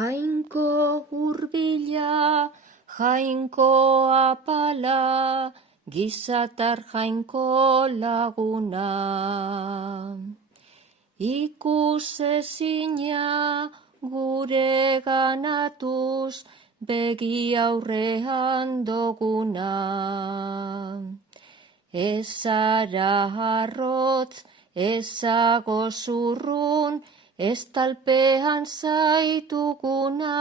Jainko hurbila, jainko apala, gizatar jainko laguna. Ikusezina gure ganatuz, begi aurrean doguna. Ezara harrotz, ezago zurrun, ez talpean zaituguna.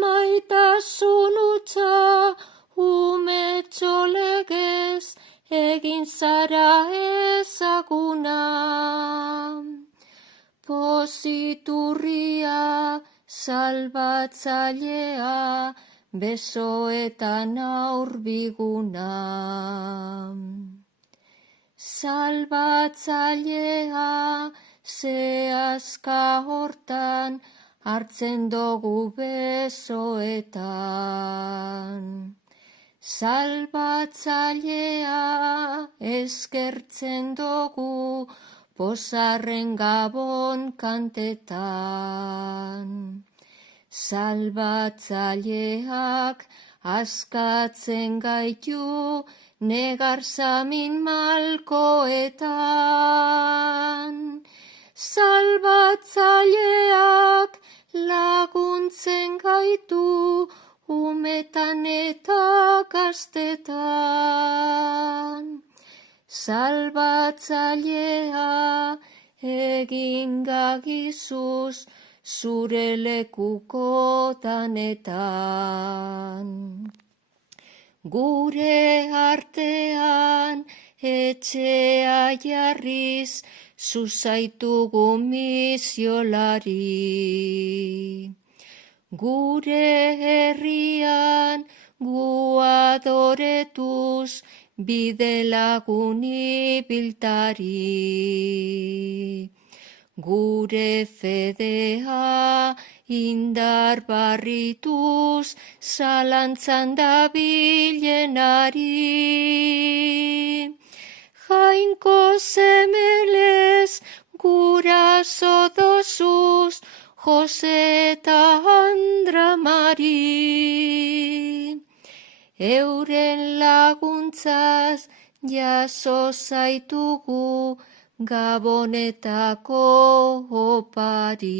Maitasun utza, umetxo legez, egin zara ezaguna. Poziturria, salbatzailea, besoetan aurbiguna. Salbatzailea, zehazka hortan, hartzen dugu besoetan. Salbatzailea, eskertzen dugu, pozarren gabon kantetan. Salbatzaileak askatzen gaitu, negarzamin malkoetan. Salbatzaileak laguntzen gaitu, umetan eta gaztetan. Salbatzailea egin gagizuz, zure lekuko danetan. Gure artean etxea jarriz, zuzaitugu misiolari. Gure herrian gu adoretuz, bide laguni biltari. Gure fedea indar barrituz, zalantzan dabilenari. Jainko zemelez, guraso dozuz, Jose eta Andra Mari. Euren laguntzaz jaso zaitugu, Gabonetako opari.